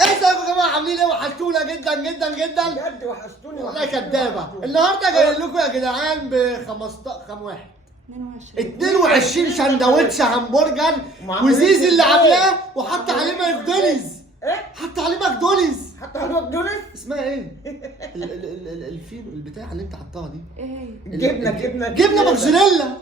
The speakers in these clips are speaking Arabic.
ازيكم يا جماعه، عاملين ايه؟ وحشتونا جدا جدا جدا بجد وحشتوني. والله كدابه. النهارده جاي لكم يا جدعان ب 15 كام واحد؟ 22 سندوتش همبرجر وزيزي اللي عاملاه وحط عليه ماكدونالدز. ايه؟ حط عليه ماكدونالدز. حتى على ماكدونالدز؟ اسمها ايه؟ الفينو البتاع اللي انت حطها دي. ايه جبنه موتزاريلا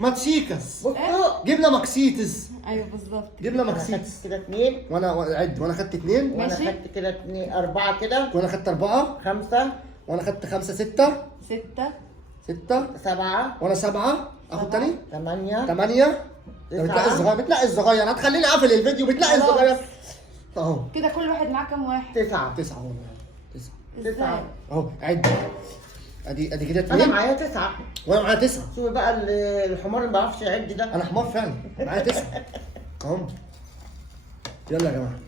ماتشيكاس. بصوا جبنه ماكسيتس. ايوه بالظبط. جبنه انا خدت ماكسيتس. كده 2 وانا عد، وانا خدت 2 وانا ماشي. خدت كده 2 4 كده وانا خدت 4 5 وانا خدت 5 6 6 7 وانا 7. اخد تاني 8 8. بتنقي الصغير هتخليني اقفل الفيديو. بتنقي خلاص. الصغير اهو. كده كل واحد معاه كام واحد؟ 9 9 اهو. 9 ازاي؟ اهو. عد. ادي كده انا 2 معايا 9. وانا معايا 9. شوف بقى الحمار اللي ما بيعرفش يعد ده. انا حمار فعلا. معايا 9 اهو. يلا يا جماعه،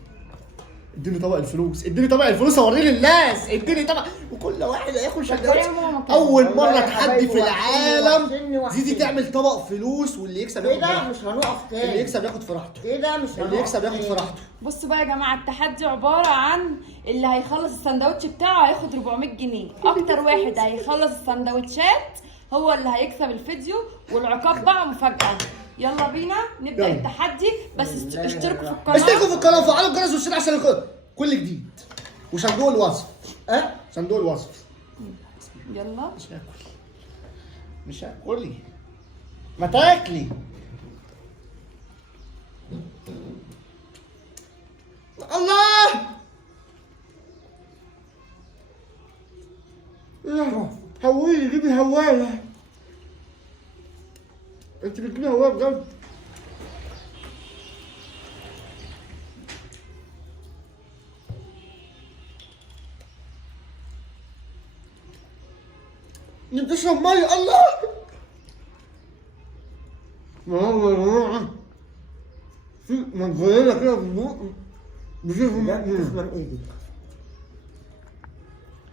اديني طبق الفلوس، اديني طبق الفلوس اوريه للناس. اديني طبق وكل واحد هياكل سندوتش. اول والله مره يا تحدي حبايبي في العالم وحشني. زيزي تعمل طبق فلوس واللي يكسب ياخد كده براحته. مش هنقف تاني. اللي يكسب ياخد في راحته. كده مش هنقف اللي يكسب ياخد تاني. في راحته. بصوا بقى يا جماعه، التحدي عباره عن اللي هيخلص السندوتش بتاعه هياخد 400 جنيه. اكتر واحد هيخلص السندوتشات هو اللي هيكسب الفيديو، والعقاب بقى مفاجاه. يلا بينا نبدا يلا. التحدي. بس اشتركوا في القناه. اشتركوا في القناه وفعلوا الجرس والشير عشان كل جديد. وصندوق الوصف. ها؟ صندوق الوصف. يلا. مش هاكلي. ما تاكلي. الله. يا هويلي، جيبي هوايه. انت بتجيبي هوايه بجد؟ انت بتشرب ميه. الله. ما هو يا جماعه في منظريه كده في البوق بشوف لا مجنون. تسلم ايدك.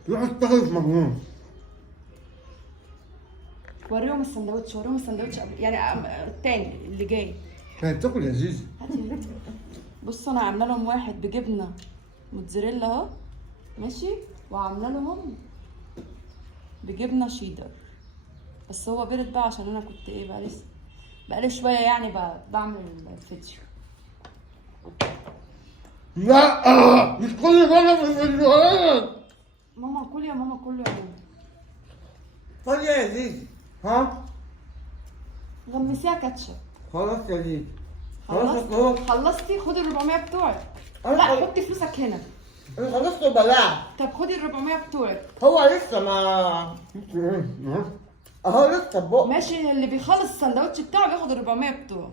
واحد تاخد مجنون. وريهم السندوتش يعني التاني اللي جاي. هي بتاكل يا زيزي. هاتي. بصوا انا عامله لهم واحد بجبنه موتزاريلا اهو، ماشي، وعامله لهم بجبنه شيدر. بس هو برد بقى عشان انا كنت ايه بقالي شويه يعني بعمل الفيديو. لا مش كل مره في الفيديوهات. ماما كل يا ماما كل يا ماما. خد يا زيزي. ها؟ غمسيها كاتشب. خلاص يا زيزي. خلصتي؟ خدي ال 400 بتوعك. أنا لا خل- حطي فلوسك هنا. انا خلصت وبلعت. طب خدي ال 400 بتوعك. هو لسه ما اهو لسه بقى. ماشي، اللي بيخلص السندوتش بتاعه بياخد ال 400 بتوعه.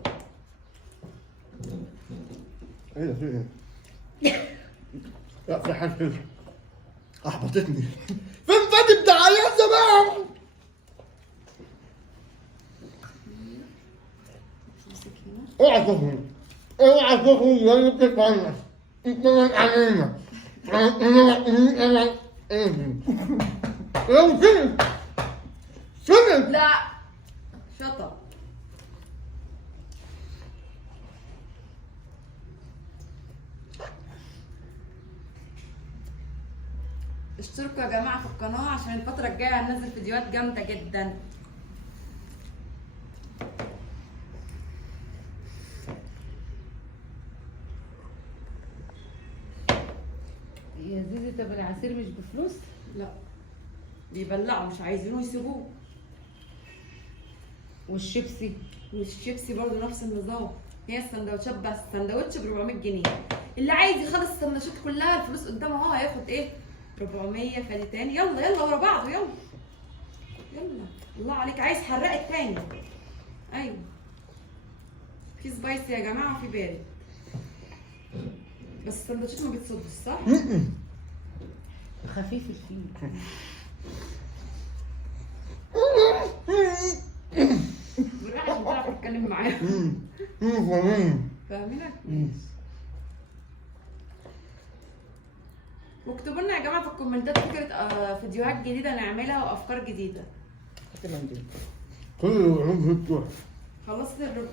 ايه ده؟ في ايه؟ لا في حاجه كده احبطتني. فين فادي بتاع ايام زمان؟ امسك هنا. اوعى تخرج، اوعى تخرج ولا تتكلم. انت علينا. لو فين؟ لا شطب. اشتركوا يا جماعه في القناه عشان الفتره الجايه هننزل فيديوهات جامده جدا. يا زيزي طب العصير مش بفلوس؟ لا بيبلعوا مش عايزينه يسيبوه. والشيبسي؟ والشيبسي برضه نفس النظام. هي السندوتشات بس، سندوتش ب 400 جنيه. اللي عايز يخلص السندوتشات كلها الفلوس قدامه اهو هياخد ايه؟ 400. فادي تاني. يلا ورا بعض. يلا الله عليك. عايز حرقك تاني. ايوه في سبايسي يا جماعه وفي بارد، بس السندوتشات ما بتصدش صح؟ خفيف الفيل. بالراحه عشان تعرف تتكلم معايا. فاهمينك؟ واكتبوا لنا يا جماعه في الكومنتات فكره فيديوهات جديده نعملها وافكار جديده. هات منديل. كله عم هيك. خلصت الربع.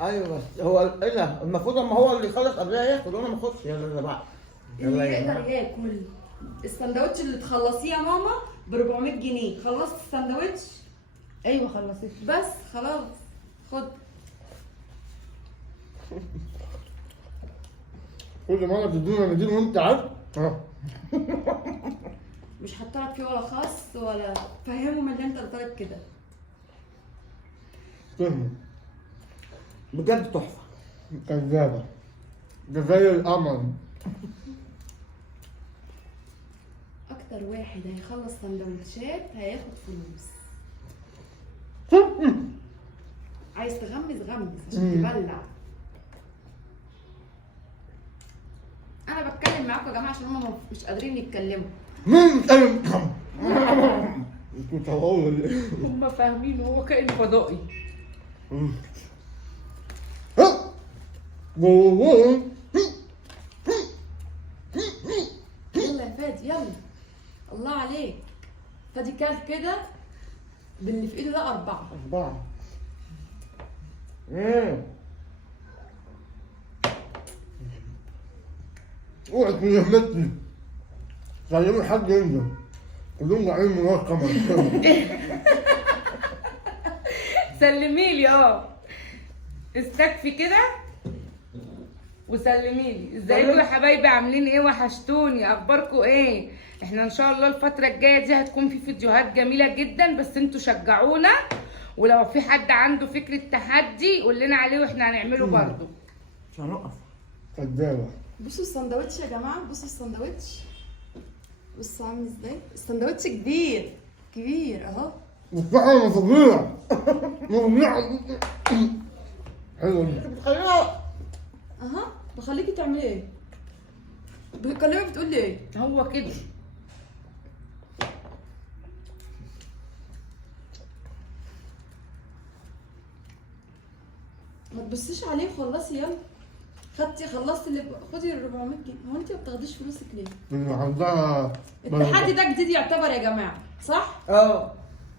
ايوه بس هو ايه ده؟ المفروض اما هو اللي يخلص قبلها ياخد وانا ما اخدش. يلا بقى. اللي يا يقدر جماعة. ياكل السندوتش اللي تخلصيه يا ماما ب 400 جنيه. خلصت السندوتش ايوه خلصت. بس خلاص خد. كل مرة تدينا مدين وانت عارف. مش حاطلك فيه ولا خس ولا فهمهم اللي انت قلت لك كده. فهم. بجد تحفه. كذابة. ده زي القمر. اكتر واحد هيخلص سندوتشات هياخد فلوس. عايز تغمز غمز عشان تبلع. انا بتكلم معاكم يا جماعه عشان هم مش قادرين يتكلموا. مين كلمة؟ انتوا طوال ولا ايه؟ هم فاهمين هو كائن فضائي. يلا يا فادي يلا. الله عليك. فادي كان كده باللي في ايده ده 4. 4. اوعى تكون يهمتني. خليهم حد ينزل. كلهم قاعدين من ورا الكاميرا. سلمي لي استكفي كده وسلمي لي. ازيكم يا حبايبي؟ عاملين ايه؟ وحشتوني. اخباركم ايه؟ احنا ان شاء الله الفتره الجايه دي هتكون في فيديوهات جميله جدا، بس انتوا شجعونا، ولو في حد عنده فكره تحدي يقول لنا عليه واحنا هنعمله برضه. مش هنقف. كدابة. بصوا السندوتش يا جماعه، بصوا السندوتش. بصوا عامل ازاي؟ السندوتش كبير كبير اهو. مفتاحها مفجيع. مفجيع. حلو. بتخلينا اها بخليكي تعملي ايه؟ بكلمك بتقول لي ايه؟ هو كده. ما تبصيش عليه وخلصي يلا. خلصتي اللي خدي ال 400 جنيه. هو انت ما بتاخديش فلوسك ليه؟ عندها. التحدي ده جديد يعتبر يا جماعه صح؟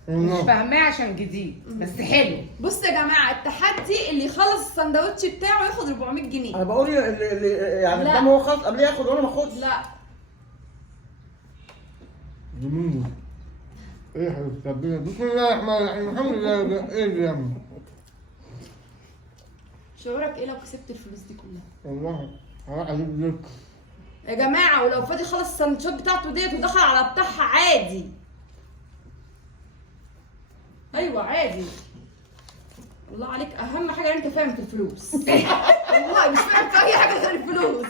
مش فاهماه عشان جديد بس حلو. بصوا يا جماعه التحدي اللي يخلص السندوتش بتاعه ياخد 400 جنيه. انا بقول اللي يعني لا. قدام هو خلاص قبليه ياخد وانا ما اخدش. لا جميل. ايه يا حبيبتي ربنا. بسم الله الرحمن الرحيم. الحمد لله. ايه اللي يعمل؟ شعورك ايه لو كسبت الفلوس دي كلها؟ والله هروح اجيب لك. يا جماعه ولو فادي خلص السندوتشات بتاعته ديت ودخل على بتاعها عادي. ايوه عادي. الله عليك اهم حاجه انت فاهم في الفلوس. والله مش فاهم في اي حاجه غير الفلوس.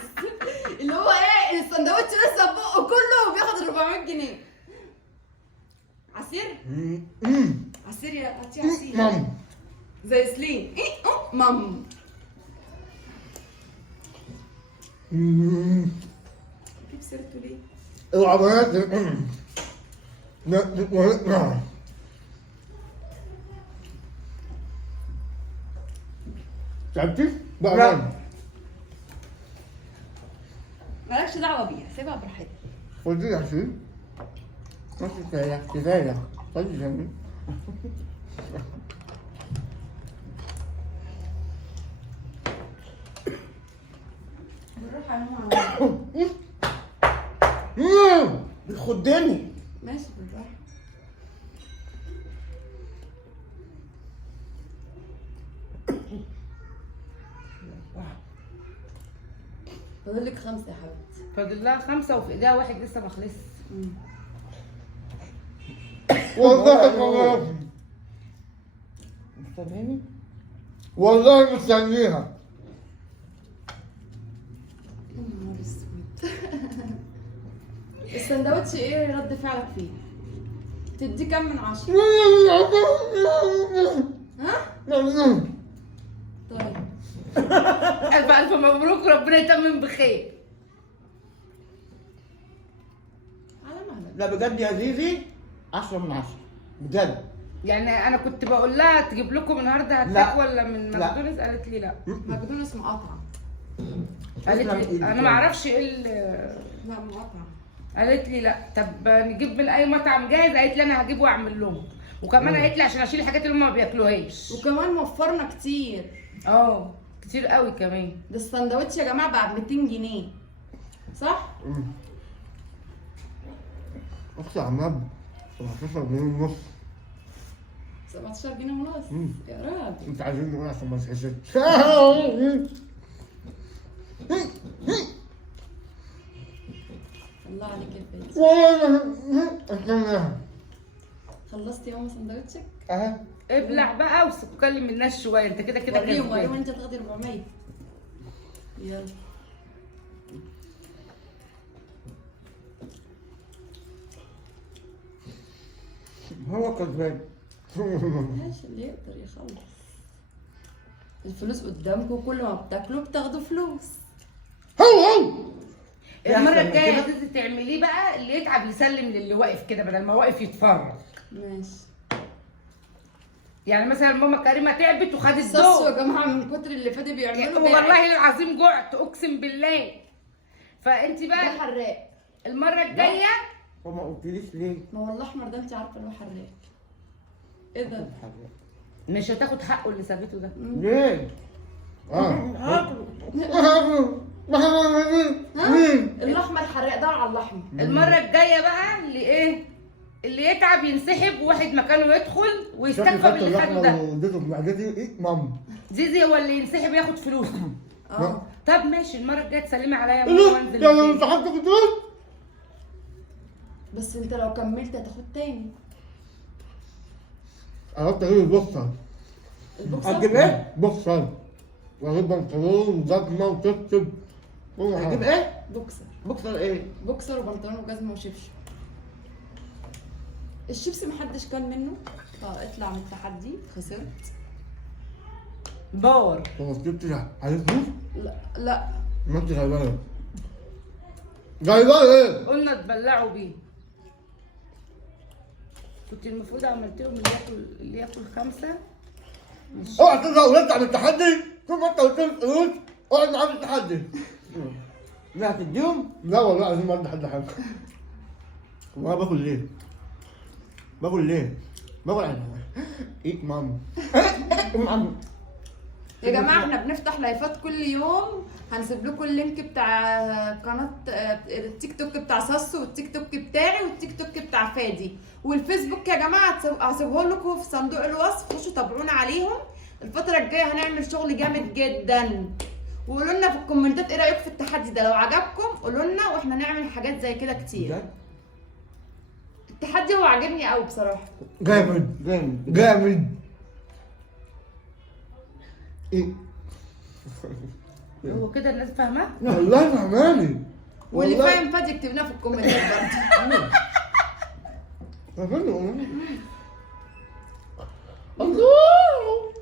اللي هو ايه السندوتش لسه في بقه كله وبياخد 400 جنيه. عصير؟ عصير يا هاتي عصير. مام. زي سليم. ايه مام. جيب سيرته ليه؟ اوعى بنات. تعبتي؟ بقى لا. نام. مالكش دعوه بيها سيبها براحتها. خدي يا حسين. ماشي كفايه. خدي جنبي. بالراحه يا ماما. بيخدني. ماشي بالراحه. فاضل لك 5 يا حبيبتي. فاضل لها 5 وفي ايديها واحد لسه ما خلصش. والله مستنيني؟ والله مستنيها. يا نهار اسود. السندوتش ايه رد فعلك فيه؟ تدي كام من 10؟ ها؟ طيب الف الف مبروك، ربنا يتمم بخير. على مهلك. لا بجد يا زيزي 10 من 10 بجد. يعني انا كنت بقول لها تجيب لكم النهارده هتاك ولا من لا. ماكدونالدز، قالت لي لا. ماكدونالدز مقاطعه. قالت لي انا ما اعرفش ايه لا مقاطعه. قالت لي لا. طب نجيب من اي مطعم جاهز؟ قالت لي انا هجيبه واعمل لهم. وكمان قالت لي عشان اشيل الحاجات اللي هم ما بياكلوهاش. وكمان وفرنا كتير. اه كتير قوي كمان. ده السندوتش يا جماعه بقى ب 200 جنيه صح؟ اختي عمال 17 جنيه ونص. 17 جنيه ونص يا راجل. انت عايزين نقول عشان ما تحسدش. الله عليك يا فايز. خلصت يا ماما سندوتشك؟ اهي ابلع بقى وكلم الناس شويه، انت كده كده وريهم كسبان. انت تاخدي 400. يلا هو كسبان. ماشي اللي يقدر يخلص. الفلوس قدامكم، كل ما بتاكلوا بتاخدوا فلوس. المره أحسن من الجايه كده. تيجي تعمليه بقى اللي يتعب يسلم للي واقف كده بدل ما واقف يتفرج. ماشي. يعني مثلا ماما كريمه تعبت وخدت صصوا يا دور، جماعه من كتر اللي فاتوا بيعملوا والله العظيم جعت اقسم بالله. فانت ده بقى حراق. المره الجايه وما قلتليش ليه؟ ما هو الاحمر ده انت عارفه ان هو حراق. ايه ده؟ مش هتاخد حقه اللي سابته ده. ليه؟ اه الاحمر حراق، دور على الاحمر. المره الجايه بقى اللي ايه، اللي يتعب ينسحب وواحد مكانه يدخل ويستكفى باللي خده ده. اديته في معدتي ايه ماما. زيزي هو اللي ينسحب ياخد فلوس. اه طب ماشي المره الجايه تسلمي عليا يا ماما وانزل يا البيت. انت حاطه في الدول. بس انت لو كملت هتاخد تاني. قربت اجيب البوكسر. البوكسر هتجيب ايه؟ بوكسر واجيب بنطلون وجزمه وتكتب. هتجيب ايه؟ بوكسر. بوكسر ايه؟ بوكسر وبنطلون وجزمه وشبشب. الشيبسي محدش كان منه، فاطلع من التحدي. خسرت. باور. خلاص جبت عايز فلوس؟ لا لا ما انت جايبها جايبها ايه؟ قلنا تبلعوا بيه. كنت المفروض عملت لهم اللي ياكل 5. اوعى تطلع ورجع من التحدي. طول ما انت قلت لي فلوس اقعد معاه في التحدي. لا هتديهم؟ لا والله عايزين ما حد حاجه. وانا باكل ليه؟ باكل ليه؟ باكل على ايه ماما. يا جماعه احنا بنفتح لايفات كل يوم، هنسيب لكم اللينك بتاع قناه التيك توك بتاع ساسو والتيك توك بتاعي والتيك توك بتاع فادي والفيسبوك يا جماعه هسيبه لكم في صندوق الوصف. خشوا تابعونا عليهم. الفتره الجايه هنعمل شغل جامد جدا. وقولوا لنا في الكومنتات ايه رايكم في التحدي ده. لو عجبكم قولوا لنا واحنا نعمل حاجات زي كده كتير. التحدي هو عاجبني قوي بصراحه. جامد جامد جامد. ايه؟ هو كده الناس فاهمه؟ والله فهماني. واللي والله. فاهم فادي يكتب لنا في الكومنتات برضه. فهماني. الله.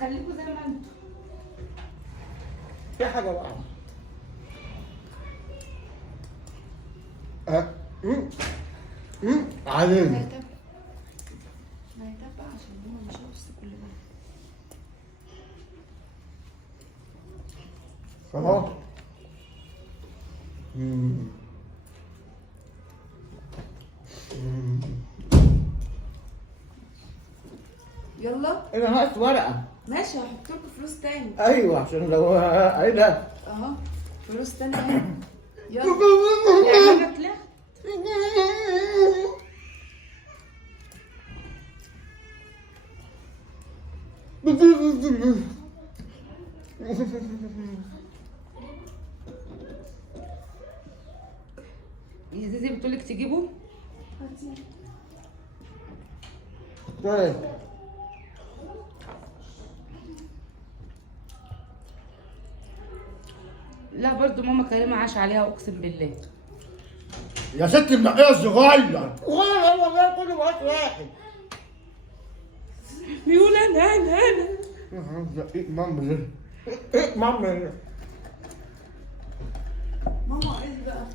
خليكوا زي ما انتوا. في حاجة بقى. علينا. ما يتبع عشان هما مش هيبصوا كل ده. خلاص. يلا انا ناقص ورقة. ماشي هحط لكم فلوس تاني. ايوه عشان لو ايه ده؟ اهو فلوس تاني اهي. يلا يعني انا طلعت يا زيزي بتقولك تجيبه. طيب لا برضو ماما كريمه عاش عليها اقسم بالله. يا ست النقيه الصغير. والله كله وقت واحد. بيقول انا ايه ماما ده؟ ماما ماما ايه بقى؟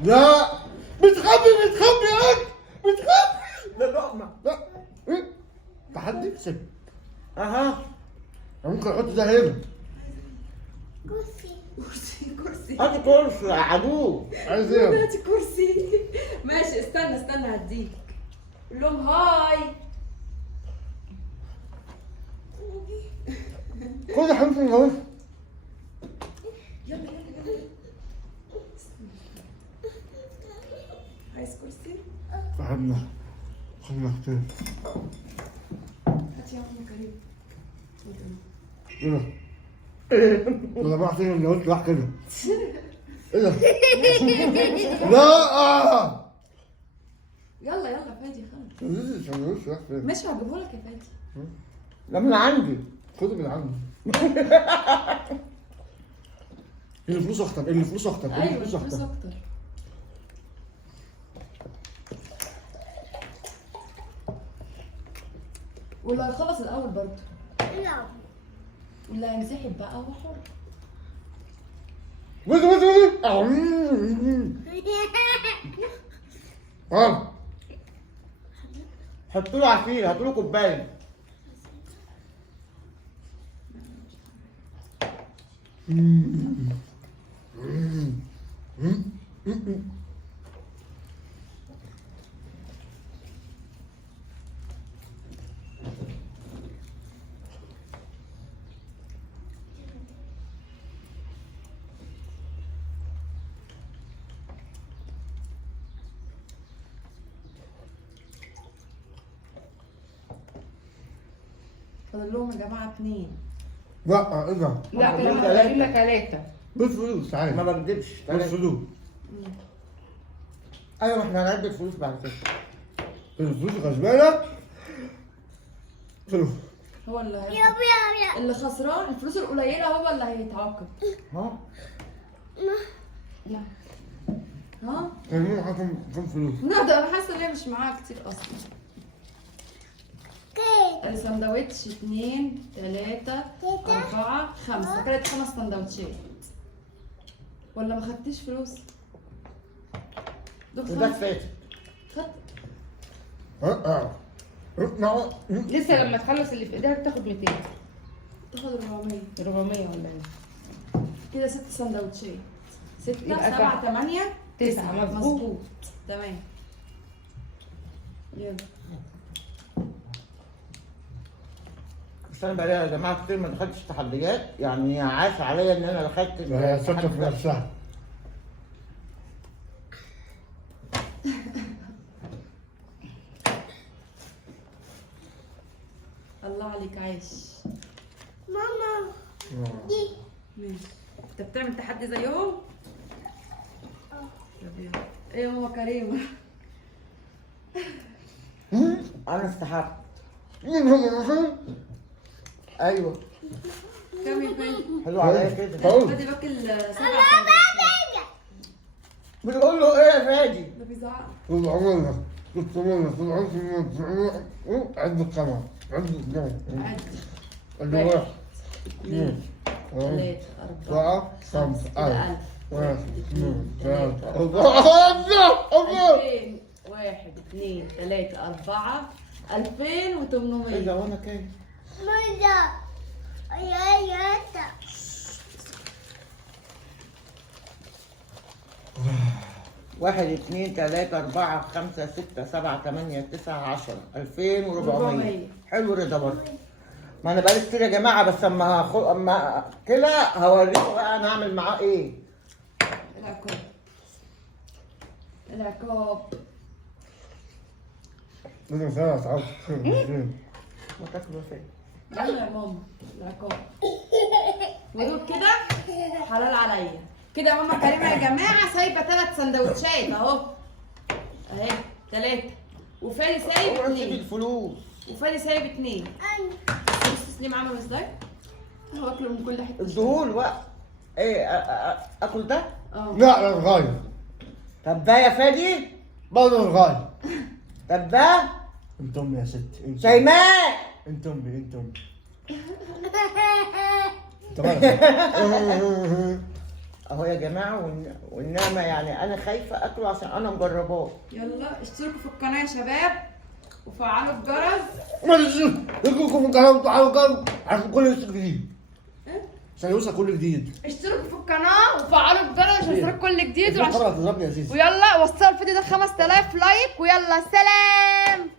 لا بتخبي يا اخي، بتخبي. ده لقمه. لا ايه تحدي سيب. اها. أنا ممكن احط ده هنا. كرسي هاتي كرسي عدو. عايز ايه؟ هاتي كرسي. ماشي استنى هديك. قول لهم هاي. خد يا حبيبي اهو. يلا عايز كرسي؟ تعبنا خلينا كتير. هات يا ام كريم. ايه ده؟ يا جماعه فين اللي قلت واحد كده؟ ايه ده؟ لا يلا فادي خلاص. سندوتش واحد فين؟ ماشي هجيبه لك يا فادي. ده من عندي. خده من عندي. اللي فلوس اكتر، اللي فلوس اكتر، اللي ايوه فلوس فلوس اكتر. اكتر. واللي هيخلص الاول برضه. واللي هينسحب بقى هو حر. بص اه حطوا له عصير، هاتوا له كوبايه. فاضل لهم يا جماعه 2. لا ايه ده؟ لا دول كده تلاتة. لنا 3. بص فلوس تعالى. ما بكدبش. بص فلوس. ايوه احنا هنعد الفلوس بعد كده. الفلوس غشبانه. فلوس. هو اللي هياخد. اللي خسران الفلوس القليله هو اللي هيتعاقب. ها؟ لا ها؟ كان معاكم كام فلوس؟ لا ده انا حاسه ان هي مش معاها كتير اصلا. السندوتش 2 3 4 5 كانت 5 سندوتشات. ولا ما خدتيش فلوس؟ دول وده 5 فاتت. خدت. لسه لما تخلص اللي في ايديها تاخد 200. تاخد 400 400 ولا ايه؟ كده 6 سندوتشات. 6 يبقى 7 8 9 مظبوط. تمام. يلا بس انا بقى يا جماعه كتير ما دخلتش تحديات، يعني عاش عليا ان انا دخلت هي ثقة في نفسها. الله عليك عايش. ماما دي ماشي. انت بتعمل تحدي زيهم؟ طب يلا. ايه يا ماما كريمه؟ انا استحقت. ايوه كم يا فادي؟ حلو عليا كده. فادي باكل 7 سندوتشات. بتقول له ايه يا فادي؟ ده بيزعق. طول عمرنا طول عمرنا عد القمر عد القمر. عادي. اللي هو 2 3 4 4 5 1000 1 2 3 2000 4 1 2 3 4 ايه 2800. ده وانا كام؟ ماما يا واحد 2 3 4 5 6 7 8 9 10 2400. حلو رضا برضه. ما انا بقالي كتير يا جماعه، بس اما كده هوريكم بقى انا هعمل معاه ايه. العقاب العقاب. لازم سنة تعرف. ما تاكلوا فين؟ يلا يا ماما العقاب. ودول كده حلال عليا. كده يا ماما كريمه يا جماعه سايبه 3 سندوتشات اهو. اهي 3 وفادي سايب اوعى تسيبي 2 الفلوس. وفادي سايب 2. بص سليم عمل ازاي؟ هو اكله من كل حته. الدهون بقى. ايه اكل ده؟ اه لا الغاية طب ده يا فادي؟ برضه الغاية. طب ده؟ انت امي يا ست انت. شيماء. انت امي انت امي. انت مالك؟ اهو يا جماعه والنعمه يعني انا خايفه اكله عشان انا مجرباه. يلا اشتركوا في القناه يا شباب وفعلوا الجرس. ما تنسوش عشان كل جديد. عشان يوصل كل جديد. اشتركوا في القناه وفعلوا الجرس عشان يوصلك كل جديد القناه هتضربني يا زيزي. ويلا وصلوا الفيديو ده 5000 لايك ويلا سلام.